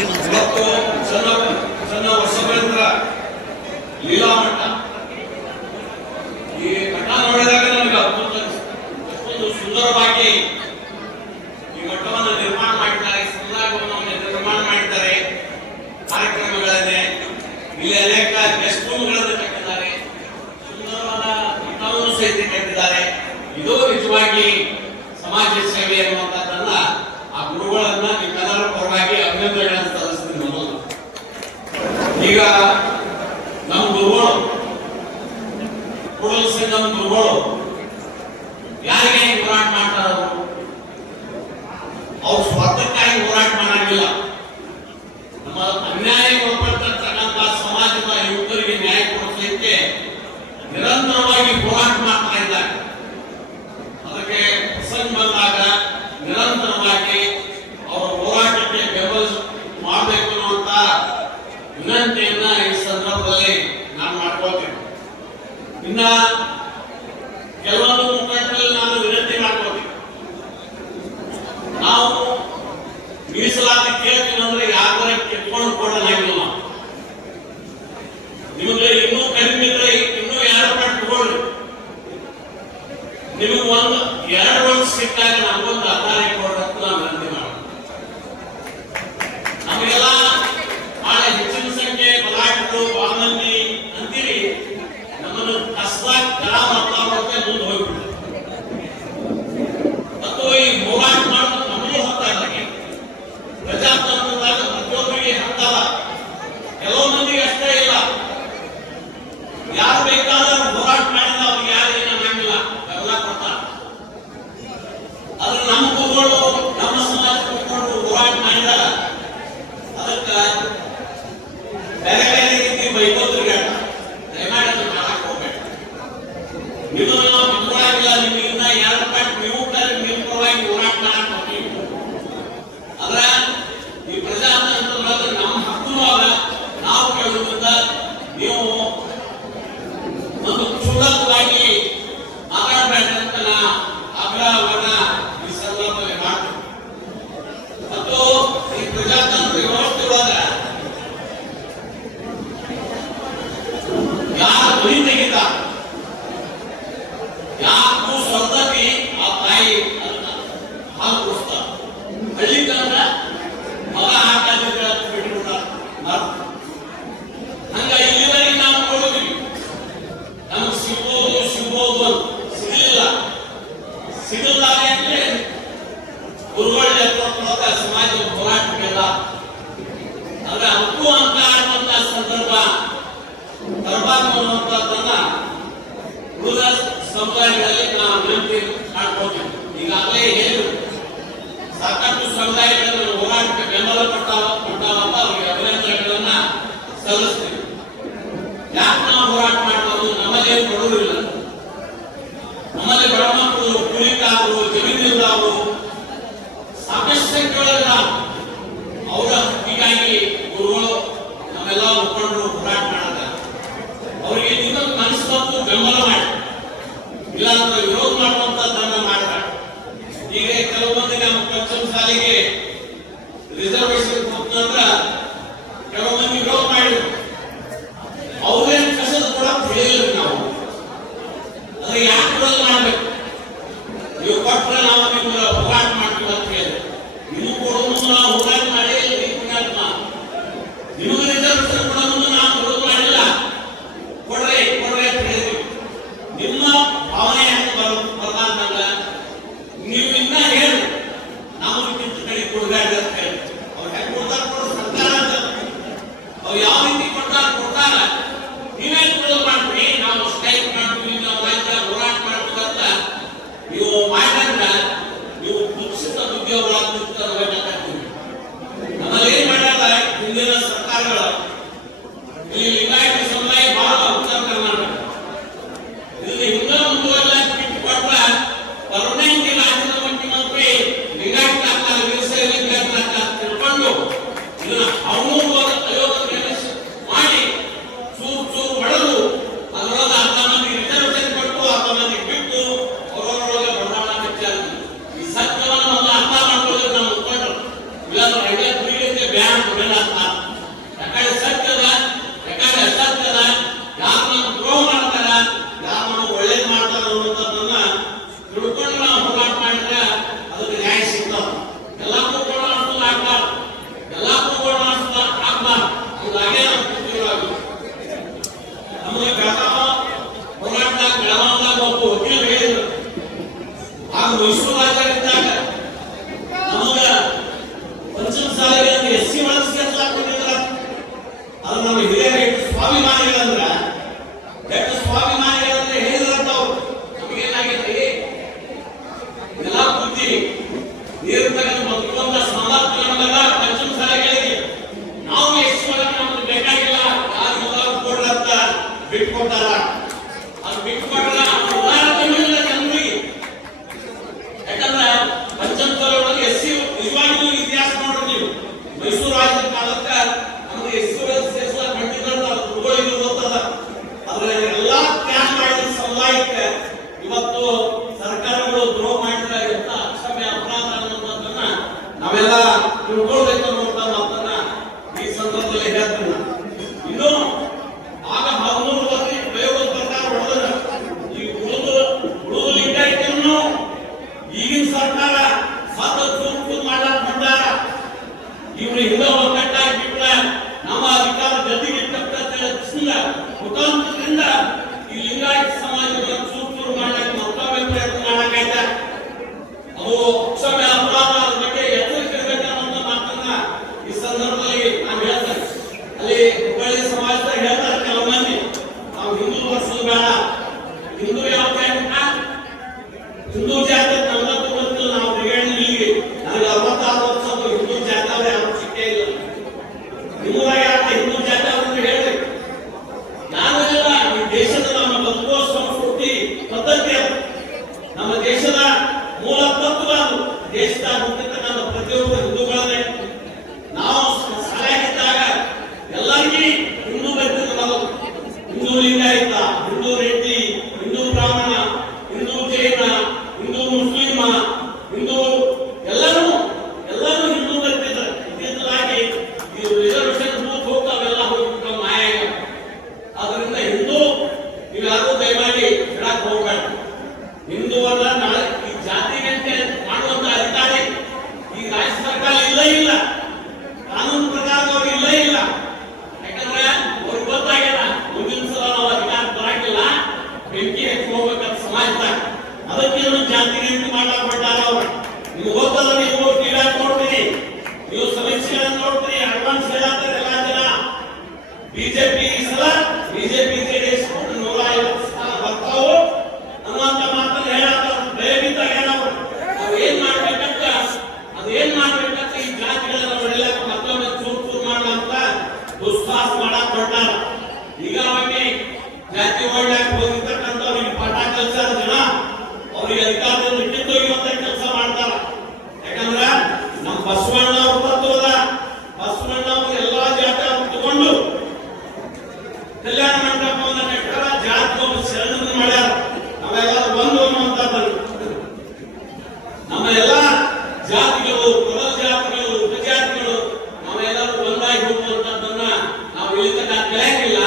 ಇವತ್ತು ಸಣ್ಣ ವರ್ಷಗಳಿಂದ ಲೀಲಾಮಠ ಈ ಮಠ ನೋಡಿದಾಗ ನಮಗೆ ಅದ್ಭುತ ಎಷ್ಟೊಂದು ಸುಂದರವಾಗಿ ಈ ಮಠವನ್ನು ನಿರ್ಮಾಣ ಮಾಡಿದ್ದಾರೆ, ಸಮಾಜವನ್ನು ನಿರ್ಮಾಣ ಮಾಡಿದ್ದಾರೆ. ಕಾರ್ಯಕ್ರಮಗಳಿದೆ, ಇಲ್ಲಿ ಅನೇಕ ಗೆಸ್ಟ್ ರೂಮ್ಗಳನ್ನು ಕಟ್ಟಿದ್ದಾರೆ, ಸುಂದರವಾದ ಮಠವನ್ನು ಸಹಿತ ಕಟ್ಟಿದ್ದಾರೆ. ಇದು ನಿಜವಾಗಿ ಸಮಾಜ ಸೇವೆ ಅನ್ನುವಂಥದ್ದನ್ನ ಆ ಗುರುಗಳನ್ನ ನಿಮ್ಮೆಲ್ಲರ ಪರವಾಗಿ ಅಭಿನಂದನೆಗಳನ್ನು ಸಲ್ಲಿಸ್ತೀನಿ. ನಮ್ಮದು ಈಗ ನಮ್ಮ ಗುರುಗಳು ಕೂಡಲ ಸಂಗಮ ಗುರುಗಳು ಯಾರಿಗೆ ಹೋರಾಟ ಮಾಡ್ತಾರೋ ಅವ್ರು ಸ್ವಾರ್ಥಕ್ಕಾಗಿ ಹೋರಾಟ ಮಾಡಂಗಿಲ್ಲ. ನಮ್ಮ ಅನ್ಯಾಯಕ್ಕೊಳಪಟ್ಟಿರ್ತಕ್ಕಂಥ ಸಮಾಜದ ಯುವಕರಿಗೆ ನ್ಯಾಯ ಕೊಡಿಸಲಿಕ್ಕೆ ನಿರಂತರವಾಗಿ ಹೋರಾಟ ಮಾಡ್ತಾ ಇದ್ದಾರೆ. ಅದಕ್ಕೆ ಪ್ರಸಂಗ ಬಂದಾಗ ನಿರಂತರವಾಗಿ ಅವರ ಹೋರಾಟಕ್ಕೆ ಬೆಂಬಲ ಮಾಡಬೇಕು ಅನ್ನುವಂತ ವಿನಂತಿಯನ್ನ ಈ ಸಂದರ್ಭದಲ್ಲಿ ನಾನು ಮಾಡ್ಕೊಳ್ತೇನೆ. ಇನ್ನ ಕೆಲವೊಂದು ಮುಖಂಡರಲ್ಲಿ ನಾನು ವಿನಂತಿ ಮಾಡ್ಕೊಳ್ತೀನಿ. ನಾವು ಮೀಸಲಾತಿ ಕೇಳ್ತೀವಿ ಅಂದ್ರೆ ಯಾರ ಕಿತ್ಕೊಂಡು ಕೊಡಲಾಗಿಲ್ಲ. ನಿಮಗೆ ಇನ್ನೂ ಕಡಿಮೆ ಇದ್ರೆ ಇನ್ನೂ 2 ಪಟ್ಟು ತಗೊಳ್ಳಿ. ನಿಮಗೆ 2 ವರ್ಷ ಸಿಕ್ಕಾಗ ನಮಗೊಂದು 16 ಕೊಡಕ್ಕೆ ನಾವು ವಿನಂತಿ ಮಾಡೋಣ. ನಮಗೆಲ್ಲ ಬಹಳ ಹೆಚ್ಚಿನ ಸಂಖ್ಯೆ ಬಲಾಟಗಳು ಬಹಳ ಮಂದಿ ಅಂತೀರಿ, ನಮ್ಮನ್ನು ಕಸದಾಗ ಕರ ಮಾಡ್ತಾ ಮುಂದೆ ಹೋಗ್ಬಿಡ್ತಾರೆ. ಮತ್ತು ಈ ಹೋರಾಟ ಮಾಡೋದು ನಮಗೂ ಹಕ್ಕಾಗಿ ಪ್ರಜಾತಂತ್ರದಾಗ ಪ್ರತಿಯೊಬ್ಬರಿಗೆ ಹಕ್ಕಲ್ಲ. ಕೆಲವು ಮಂದಿಗೆ ಅಷ್ಟೇ ಇಲ್ಲ, ಯಾರು ಬೇಕಾದ್ರೂ ಹೋರಾಟ ಮಾಡಿದ್ರೆ ಅವ್ರಿಗೆ ಯಾರು ಏನಾಗಿಲ್ಲ, ಎಲ್ಲ ಕೊಡ್ತಾರೆ. ಆದ್ರೆ ನಮ್ಮ ಗುರುಗಳು ನಮ್ಮ ಸಮಾಜ ಕುತ್ಕೊಂಡು ಹೋರಾಟ ಮಾಡಿದಾಗ ಅದಕ್ಕೆ ಬೇರೆ ಬೇರೆ ರೀತಿ ಬೈಕೋದ್ರಿಗೆ ದಯಮಾಡಿ ಅದನ್ನ ಮಾಡಕ್ ಹೋಗ್ಬೇಕು. ಇದು ನಾವು ಬಿಟ್ಕೊಳಗಿಲ್ಲ. ನಿಮ್ಗೆ ಇನ್ನ 2 ಪಟ್ಟು ನೀವು ನಿಮ್ಮ ಪರವಾಗಿ ಹೋರಾಟ ಮಾಡಕ್ ಹೋಗ್ತೀವಿ. ಆದ್ರೆ ಈ ಪ್ರಜಾತಂತ್ರದಾಗ ನಮ್ಮ ಹಕ್ಕು ನಾವು ಕೇಳುವುದರಿಂದ ನೀವು ಒಂದು ಕ್ಷುಲ್ಲಕವಾಗಿ ಮಾತಾಡಬೇಡ್ರಿ ಅಂತ ನಾ ಆಗ್ರಹವನ್ನ ಈ ಸಂದರ್ಭದಲ್ಲಿ ಮಾಡ್ತೀನಿ. ಮತ್ತು ಈ ಪ್ರಜಾತಂತ್ರ ವ್ಯವಸ್ಥೆ ಒಳಗ ಯಾರು ಧ್ವನಿ ತೆಗಿತಾರೆ, ಯಾರು ಸ್ವರ್ಧತಿ ಆ ತಾಯಿ ಅದನ್ನ ಹಾಲು ಕುಡಿಸ್ತಾರೆ. ಹಳ್ಳಿ ತಂದ್ರ ಮಗ ಹಾಕಿದ್ರೆ ಬಿಟ್ಬಿಡ್ತಾರೆ. ಹಂಗ ಇಲ್ಲಿವರೆಗೆ ನಾವು ನೋಡಿದ್ವಿ, ನಮ್ಗೆ ಸಿಗ್ಬೋದು ಸಿಗಲಿಲ್ಲ. ಸಿಗಲಾರೆ ಅಂದ್ರೆ ಗುರುಗಳ ನೇತೃತ್ವದ ಸಮಾಜದ ಹೋರಾಟಕ್ಕೆಲ್ಲ ಅಂದ್ರೆ ಹಕ್ಕು ಅಂತ ಆಡುವಂತ ಸಂದರ್ಭ ತರಬಾರ್ದು ಅನ್ನುವಂಥದ್ದನ್ನ ಉಳಿದ ಸಮುದಾಯಗಳಲ್ಲಿ ನಾವು ವಿನಂತಿ ಮಾಡ್ಕೊಳ್ತೀವಿ. ಈಗಾಗಲೇ ಏನು ಸಾಕಷ್ಟು ಸಮುದಾಯಗಳನ್ನು ಹೋರಾಟಕ್ಕೆ ಬೆಂಬಲ ಕೊಟ್ಟಾವಂತ ಅವರಿಗೆ ಅಭಿನಂದನೆಗಳನ್ನ ಸಲ್ಲಿಸ್ತೀವಿ. ಯಾಕೆ ನಾವು ಹೋರಾಟ ಮಾಡ್ಬೋದು? ನಮ್ಮಲ್ಲೇನು ಕೊಡುವುದಿಲ್ಲ. ನಮ್ಮಲ್ಲಿ ಬಡ ಮಕ್ಕಳು, ಕೂಲಿಕಾರರು, ಜಮೀನಿಲ್ಲದವರು ಸಾಕಷ್ಟು ಸಂಖ್ಯೆಯೊಳಗೆ ನಾವು ಅವರ ಹೀಗಾಗಿ ಗುರುಗಳು ನಮ್ಮೆಲ್ಲ ಮುಖಂಡರು ಹೋರಾಟ ಮಾಡಿದ್ದಾರೆ. ಅವರಿಗೆ ಇನ್ನೊಂದು ಮನಸ್ಸು ಬಂತು ಬೆಂಬಲ ಮಾಡಿ, ಇಲ್ಲಾಂದ್ರೆ ವಿರೋಧ ಮಾಡುವಂತದ್ದನ್ನ ಮಾಡಬೇಡ. ಈಗ ಕೆಲವು ಮಂದಿ ನಮ್ಮ ಪಂಚಮ ಶಾಲೆಗೆ ರಿಸರ್ವೇಶನ್ ಕೊಟ್ಟಂದ್ರ ಕೆಲವು ಮಂದಿ ವಿರೋಧ ಮಾಡಿದ್ರು. ಅವ್ರೇನ್ ಕಸದ ಕೂಡ ತಿಳಿಯಲಿಲ್ಲ. ನಾವು ಅದ್ರ ಯಾಕೆ ವಿರೋಧ ಮಾಡ್ಬೇಕು? ನೀವು ಕೊಟ್ಟರೆ ನಾವು ನಿಮ್ಗೆ ಹೋರಾಟ ಮಾಡ್ತೀವಿ ಅಂತ ಹೇಳಿ ನೀವು ಕೊಡೋದು ನಾವು ಹೋರಾಟ ಮಾಡಿ ನಿಮಗೆ ರಿಸರ್ವೇಶನ್ ಕೊಡೋದು ನಾವು ವಿರೋಧ ಮಾಡಿಲ್ಲ. ಕೊಡ್ರೆ ಅಂತ ಹೇಳಿದ್ವಿ. ನಿಮ್ಮ ಭಾವನೆ ಹೆಂಗೆ ಬರ್ತಂದಾಗ ನೀವು ಇನ್ನ ಹೇಳಿ ನಾವು ಕಿಂತ ಕಡೆ ಕೊಡ್ಬೇಡ ಅಂತ ಹೇಳಿ ಅವ್ರು ಹೆಂಗೆ ಕೊಡ್ತಾರೆ ಕೊಡೋದು ಸರ್ಕಾರ ಅಂತ ಅವ್ರು ಯಾವ ರೀತಿ ಕೊಡ್ತಾರ ನೀವೇನು ವಿರೋಧ ಮಾಡ್ತೀವಿ, ನಾವು ಸ್ಟ್ರೈಕ್ ಮಾಡ್ತೀವಿ, ನಾವು ಹೋರಾಟ ಮಾಡ್ತೀವಿ ಅಂತ ನೀವು ಮಾಡಿದ್ರೆ ನೀವು ಕುಸಿತ ಉದ್ಯೋಗಗಳಾಗ್ತಿರ್ತೀವಿ. ನಮ್ಮಲ್ಲಿ ಏನ್ ಮಾಡ್ಯಾರ ಹಿಂದಿನ ಸರ್ಕಾರಗಳು, ಇಲ್ಲಿ ಲಿಂಗಾಯತ ಸಮುದಾಯ ಬಹಳ ಉತ್ತರ ಕರ್ನಾಟಕ ಇಲ್ಲಿ ಹಿಂಗ ಮುಂದುವರೆಲ್ಲ ಬಿಟ್ಟು ಕೊಟ್ರ ಪರ್ಮನೆಂಟ್ ರಾಜ್ಯದ ಮುಖ್ಯಮಂತ್ರಿ ಲಿಂಗಾಯತ ಆಗ್ತಾರೆ, ಲಿಂಗಾಯತ ಆಗ್ತಾರೆ ತಿಳ್ಕೊಂಡು ಇದನ್ನ ಅವನು ಅಯೋಗ್ಯ ಮಾಡಿ ಚೂರು ಹೊಡೆದು ಅದರೊಳಗೆ 10 ಮಂದಿ ರಿಸರ್ವೇಶನ್ ಕೊಟ್ಟು 10 ಮಂದಿ ಬಿಟ್ಟು ಅವರೊಳಗೆ ಬದಲಾವಣೆ ಹೆಚ್ಚಾಗಿದೆ. ಈ ಸತ್ಯವನ್ನು ಒಂದು ಅರ್ಥ ಮಾಡ್ಕೊಳ್ಳೋದು ನಮ್ಮ ಮುಖಂಡರು. ಇಲ್ಲಾಂದ್ರೆ ಬ್ಯಾನ್ ಬರಲಾಗ್ತಾರ. ಯಾಕಡೆ ಸತ್ಯದ ಯಾಕಡೆ ಅಸತ್ಯದ, ಯಾರು ನಮ್ಗೆ ದ್ರೋಹ ಮಾಡ್ತಾರ, ಯಾರು ನಮ್ಗೆ ಒಳ್ಳೇದು ಮಾಡ್ತಾರ ಅನ್ನೋದನ್ನ ತಿಳ್ಕೊಂಡು ನಾವು ಹೋರಾಟ ಮಾಡಿದ್ರೆ ಅದಕ್ಕೆ ನ್ಯಾಯ ಸಿಗ್ತಾವ. ಎಲ್ಲ ಕೂತ್ಕೊಂಡು ಅನ್ಸೋದು ಆಗ್ಬಾರ್ದು, ಎಲ್ಲ ಕೂತ್ಕೊಂಡು ಅನ್ಸೋದು ಆಗ್ಬಾರ್ದು. ಹೀಗಾಗಿ ನಾವು ಕೂತಿರುವಾಗ ನಮಗೆ ಹೋರಾಟದಾಗ ಬೆಳಗಾವದಾಗ ಒಬ್ಬ ವಕೀಲರು ಹೇಳಿದ್ರು, ಆಗ ಮೈಸೂರು ರಾಜರಿದ್ದಾಗ ನಮಗ ಪಂಚಮ ಸಾಲಿಗೆ ಎಸ್ಸಿ ಒಳಗೆ ಸೇರ್ಸಾಕೊಂಡಿದ್ರ. ಅದು ನಮ್ಮ ಹಿರಿಯರು ಎಷ್ಟು ಸ್ವಾಭಿಮಾನಿಗಳಂದ್ರ ಹೇಳಿದ್ರಂತ ಅವ್ರು. ನಮಗೇನಾಗೈತಿ, ಎಲ್ಲ ಕೂತೀವಿ ನೀರು ತಗೊಂಡು ಬದುಕುವಂತ ಸಾಮರ್ಥ್ಯ ನಮಗ ಪಂಚಮ ಸಾಲಿಗೆ ನಾವು ಎಸ್ಸಿ ಒಳಗೆ ನಮ್ಗೆ ಬೇಕಾಗಿಲ್ಲ, ಯಾರು ಮೊದಲು ಕೊಡ್ರಂತ ಬಿಟ್ಕೊಟ್ಟಾರ. ಅದು ಬಿಟ್ಕೊಟ್ರ ಜನರಿಗೆ. ಯಾಕಂದ್ರೆ ಪಂಚಮಸಾಲಿ ಒಳಗೆ ಎಸ್ಸಿ ನಿಜವಾಗಿಯೂ ಇತಿಹಾಸ ನೋಡ್ರಿ ನೀವು. ಮೈಸೂರು ರಾಜ್ಯದ ಕಾಲಕ್ಕೆ ನಮಗೆ ಎಸ್ಸಿ ಒಳಗೆ ಸೇರಿಸುವ ಖಂಡಿತ ದುರ್ಗಳಿಗೂ ಗೊತ್ತದ. ಆದ್ರೆ ಎಲ್ಲಾ ತ್ಯಾಗ ಮಾಡಿದ ಸಮುದಾಯಕ್ಕೆ ಇವತ್ತು ಸರ್ಕಾರಗಳು ದ್ರೋಹ ಮಾಡಿದ್ರೆ ಎಂತ ಅಕ್ಷಮ್ಯ ಅಪರಾಧ ಅನ್ನೋದನ್ನ ನಾವೆಲ್ಲ ತಿಳ್ಕೊಳ್ಬೇಕು ಅನ್ನುವಂತ ಮಾತನ್ನ ಈ ಸಂದರ್ಭದಲ್ಲಿ ಹೇಳ್ತೀನಿ. ಇನ್ನು ಆಗ 13 ವರ್ಷ ಪ್ರಯೋಗದ ಪ್ರಕಾರ ಹೊಡೆದ್ರೆ ಈ ಉಳಿದು ಲಿಂಗಾಯತನ್ನು ಈಗಿನ ಸರ್ಕಾರ ಮತ್ತೆ ಚೂರು ಮಾಡಕ್ ಬಂದಾರ. ಇವ್ರು ಹಿಂದೆ ಒಗ್ಗಟ್ಟಾಗಿ ಬಿಟ್ಟ ನಮ್ಮ ಅಧಿಕಾರ ಗತಿಗೆ ತಪ್ಪಿಂದ ಮುಖಾಂತರದಿಂದ ಈ ಲಿಂಗಾಯತ ಸಮಾಜವನ್ನು ಚೂರು ಮಾಡಕ್ಕೆ ಮತ್ತೊಮ್ಮೆ ಪ್ರಯತ್ನ ಮಾಡಕ್ಕಾಯ್ತ. ಅವು ಅಕ್ಷಮ್ಯ ಅಪರಾಧ, ಅದ್ರ ಬಗ್ಗೆ ಎಚ್ಚರಿಕೆ ಅನ್ನೋ ಮಾತನ್ನ ಈ ಸಂದರ್ಭದಲ್ಲಿ ನಾನು ಹೇಳ್ತೇನೆ. ಅಲ್ಲಿ ಹುಬ್ಬಳ್ಳಿ ಸಮಾಜದಾಗ ಹೇಳ್ತಾರೆ ಕೆಲವು ಮಂದಿ, ನಾವು ಹಿಂದೂ ವರ್ಷದ ಬೇಡ, ಹಿಂದೂ ಯಾವ ಹಿಂದೂ ಜಾತಿ ನಮ್ಗಂತೂ ಗೊತ್ತಿಲ್ಲ, ನಾವು ಬಿಗಡಿ ಇಲ್ಲಿಗೆ ನನಗೆ 66 ವರ್ಷ ಹಿಂದೂ ಜಾತಿ ಅವ್ರು ಯಾರು ಸಿಕ್ಕೇ ಇಲ್ಲ. ನಿಮ್ಮೂರಾಗ ಯಾಕೆ ಹಿಂದೂ ಜಾತಿ ಅವ್ರನ್ನ ಹೇಳಿ. ನಾವೆಲ್ಲ ಈ ದೇಶದ ನಮ್ಮ ಬದುಕುವ ಸಂಸ್ಕೃತಿ ಪದ್ಧತಿ ಅದು, ನಮ್ಮ ದೇಶದ ಮೂಲ ತತ್ವ ಅದು. ದೇಶದ ಹುಟ್ಟಿರ್ತಕ್ಕಂಥ ಪ್ರತಿಯೊಬ್ಬ ಹಿಂದೂಗಳನ್ನೇ ನಾವು ಶಾಲೆಯಾಗಿದ್ದಾಗ ಎಲ್ಲರಿಗೂ ಹಿಂದೂ ಬರ್ತಿದ್ರು. ನಾವು ಹಿಂದೂ ಲಿಂಗಾಯತ, ಹಿಂದೂ ರೆಡ್ಡಿ, ಹಿಂದೂ ಬ್ರಾಹ್ಮಣ, ಹಿಂದೂ ಜೈನ, ಹಿಂದೂ ಮುಸ್ಲಿಮ, ಹಿಂದೂ ಎಲ್ಲರೂ ಹಿಂದೂ ಬರ್ತಿದ್ದಾರೆ. ಇತ್ತೀಚಲಾಗಿ ಈ ರಿಸರ್ವೇಶನ್ ಬೂತ್ ಹೋಗ್ತಾವೆಲ್ಲ ಹೋಗ್ಬಿಟ್ಟು ಮಾಯ. ಆದ್ರಿಂದ ಹಿಂದೂ ನೀವ್ಯಾರು ದಯಮಾಡಿ ಬಿಡಕ್ ಹೋಗ್ಬೇಡ. ಹಿಂದೂವನ್ನ ನಾಳೆ ಈ ಜಾತಿಗಂತೆ ಮಾಡುವಂತ ಅಧಿಕಾರಿ ಈ ರಾಜ್ಯ ಸರ್ಕಾರ ಇಲ್ಲ, ಕಾನೂನು ಪ್ರಕಾರ ಅವ್ರು ಇಲ್ಲ. ಯಾಕಂದ್ರೆ ಅವ್ರಿಗೆ ಗೊತ್ತಾಗಿಲ್ಲ ಮುಂದಿನ ಸಲ ನಾವು ಅಧಿಕಾರ ಬರಾಕಿಲ್ಲ, ಬೆಂಕಿ ಹಚ್ಚಿ ಹೋಗ್ಬೇಕಂತ ಸಮಾಜದಾಗ. ಅದಕ್ಕೆ ಇವರು ಜಾತಿಗಂತೆ ಮಾಡಕ್ ಬಿಟ್ಟಾರ ಅವ್ರು. ನಿಮ್ಗೆ ಗೊತ್ತಲ್ಲ, ನೀವು ಟಿವಿ ನೋಡ್ತೀರಿ, ನೀವು ಸಮೀಕ್ಷೆಗಳನ್ನು ನೋಡ್ತೀರಿ, ಅಡ್ವಾನ್ಸ್ ಹೇಳತ್ತಾರೆ ಎಲ್ಲ ಜನ. ಬಿಜೆಪಿ ಈ ಸಲ ಬಿಜೆಪಿ ಜೆಡಿಎಸ್ 150 ಸ್ಥಾನ ಬರ್ತಾವು ಅನ್ನುವಂತ ಮಾತನ್ನ ಹೇಳತ್ತಾರ. ಭಯಭೀತಾಗ ನಾವು ಏನ್ ಮಾಡ್ಬೇಕಂತ ಈ ಜಾತಿಗಳನ್ನ ಹೊಡೆಯಲಾಕ ಮತ್ತೊಮ್ಮೆ ಚೂರು ಮಾಡಲಂತ ದುಸ್ಸಾಹಸ ಮಾಡಕ್ ಹೊರಟಾರ. ಈಗಾಗಲೇ ಜಾತಿ ಹೊಡ್ಯಾಕ ಹೋಗಿರ್ತಕ್ಕಂಥವ್ರು ಈ ಪಾಠ ಕಲ್ಸಾರ ಜನ ಅವ್ರಿಗೆ ಅಧಿಕಾರವನ್ನು ಕಿತ್ತೊಯ್ಯುವಂತ ಕೆಲಸ ಮಾಡ್ತಾರ. ಯಾಕಂದ್ರ ನಮ್ಮ ಬಸವಣ್ಣ ಅವ್ರ ತತ್ವದ ಬಸವಣ್ಣ ಅವರು ಎಲ್ಲಾ ಜಾತಿ ತಗೊಂಡು ಕಲ್ಯಾಣ ಮಂಟಪವನ್ನು ಕಟ್ಟಾರ, ಜಾತಿ ಒಬ್ಬ ಶರಣರನ್ನು ಮಾಡ್ಯಾರ. ನಾವೆಲ್ಲ ಒಂದು ಅನ್ನುವಂಥದ್ದು ನಮ್ಮ ಎಲ್ಲ ಜಾತಿಗಳು, ಪ್ರಬಲ ಜಾತಿಗಳು, ಉಪಜಾತಿಗಳು ನಾವೆಲ್ಲರೂ ಒಂದಾಗಿ ಹೋಗುವಂತದ್ದನ್ನ ನಾವು ಇಲ್ಲಿ ಕಲಿಯಾಗಿಲ್ಲ.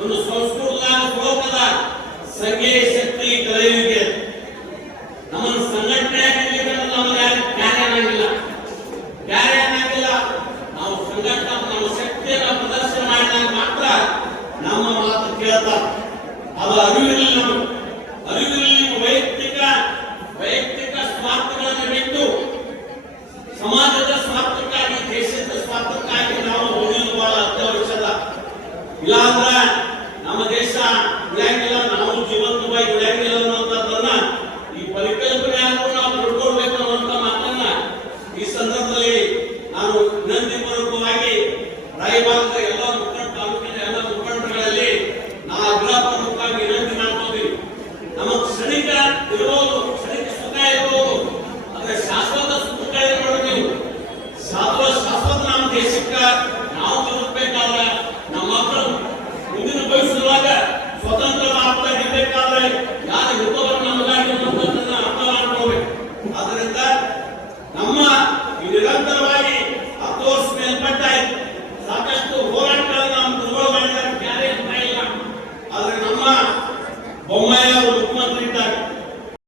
ಒಂದು ಸಂಸ್ಕೃತದ ಶ್ಲೋಕದ ಸಂಘೀಯ ಶಕ್ತಿ ಕಲಿಯುವಿಕೆ ನಮ್ಮನ್ನು ಸಂಘಟನೆಯಾಗಿ ನಮಗೆ ಕಾರ್ಯ ಅನ್ನಂಗಿಲ್ಲ. ನಾವು ಸಂಘಟನೆ ನಮ್ಮ ಶಕ್ತಿಯನ್ನು ಪ್ರದರ್ಶನ ಮಾಡಿದಾಗ ಮಾತ್ರ ನಮ್ಮ ಮಾತು ಕೇಳ್ತಾರೆ. ಅದು ಅರಿವಿರಲಿಲ್ಲ. ವೈಯಕ್ತಿಕ ಸ್ವಾರ್ಥಗಳನ್ನು ಬಿಟ್ಟು ಸಮಾಜದ ಸ್ವಾರ್ಥಕ್ಕಾಗಿ, ದೇಶದ ಸ್ವಾರ್ಥಕ್ಕಾಗಿ ನಾವು ದುಡಿಯುವುದು ಬಹಳ ಅತ್ಯವಶ್ಯಕ. ಇಲ್ಲಾಂದ್ರ ನಮ್ಮ ದೇಶ ಉಳಿಯಂಗಿಲ್ಲ, ನಾವು ಜೀವಂತವಾಗಿ ಉಳಿಯಂಗಿಲ್ಲ ಅನ್ನುವಂಥದ್ದನ್ನ ಈ ಪರಿಕಲ್ಪನೆಯನ್ನು ನಾವು ತಿಳ್ಕೊಳ್ಬೇಕು ಅನ್ನುವಂಥ ಮಾತನ್ನ ಈ ಸಂದರ್ಭದಲ್ಲಿ ನಾನು ವಿನಂತಿಪೂರ್ವಕವಾಗಿ ರಾಯಭಾಗದ ಎಲ್ಲ ತಾಲೂಕಿನ ಎಲ್ಲ ಮುಖಂಡರುಗಳಲ್ಲಿ ನಾವು ಆಗ್ರಹಪೂರ್ವಕವಾಗಿ ವಿನಂತಿ ಮಾಡ್ಕೋತೀವಿ. ನಮಗೆ ಕ್ಷಣಿಕ ಇರ್ಬೋದು, ಕ್ಷಣಿಕ ಸುಖ ಇರ್ಬೋದು, ಆದ್ರೆ ಶಾಶ್ವತ ಸುಖ ನೋಡಿ ನೀವು ಶಾಶ್ವತ ನಮ್ಮ ದೇಶಕ್ಕೆ ನಾವು ಬದುಕಬೇಕಾದ್ರೆ ನಮ್ಮ ಮಕ್ಕಳು ಮುಂದಿನ ಭವಿಷ್ಯದೊಳಗ ಸ್ವತಂತ್ರ ಇರಬೇಕಾದ್ರೆ ಯಾರ ಹಿತವನ್ನು ನಮಗಾಗಿ ಅನ್ನೋದನ್ನ ಅರ್ಥ ಮಾಡ್ಕೋಬೇಕು. ಆದ್ರಿಂದ ನಮ್ಮ ನಿರಂತರವಾಗಿ 10 ವರ್ಷ ಬೊಮ್ಮಾಯಿ ಅವರು ಮುಖ್ಯಮಂತ್ರಿ ಇದ್ದಾಗ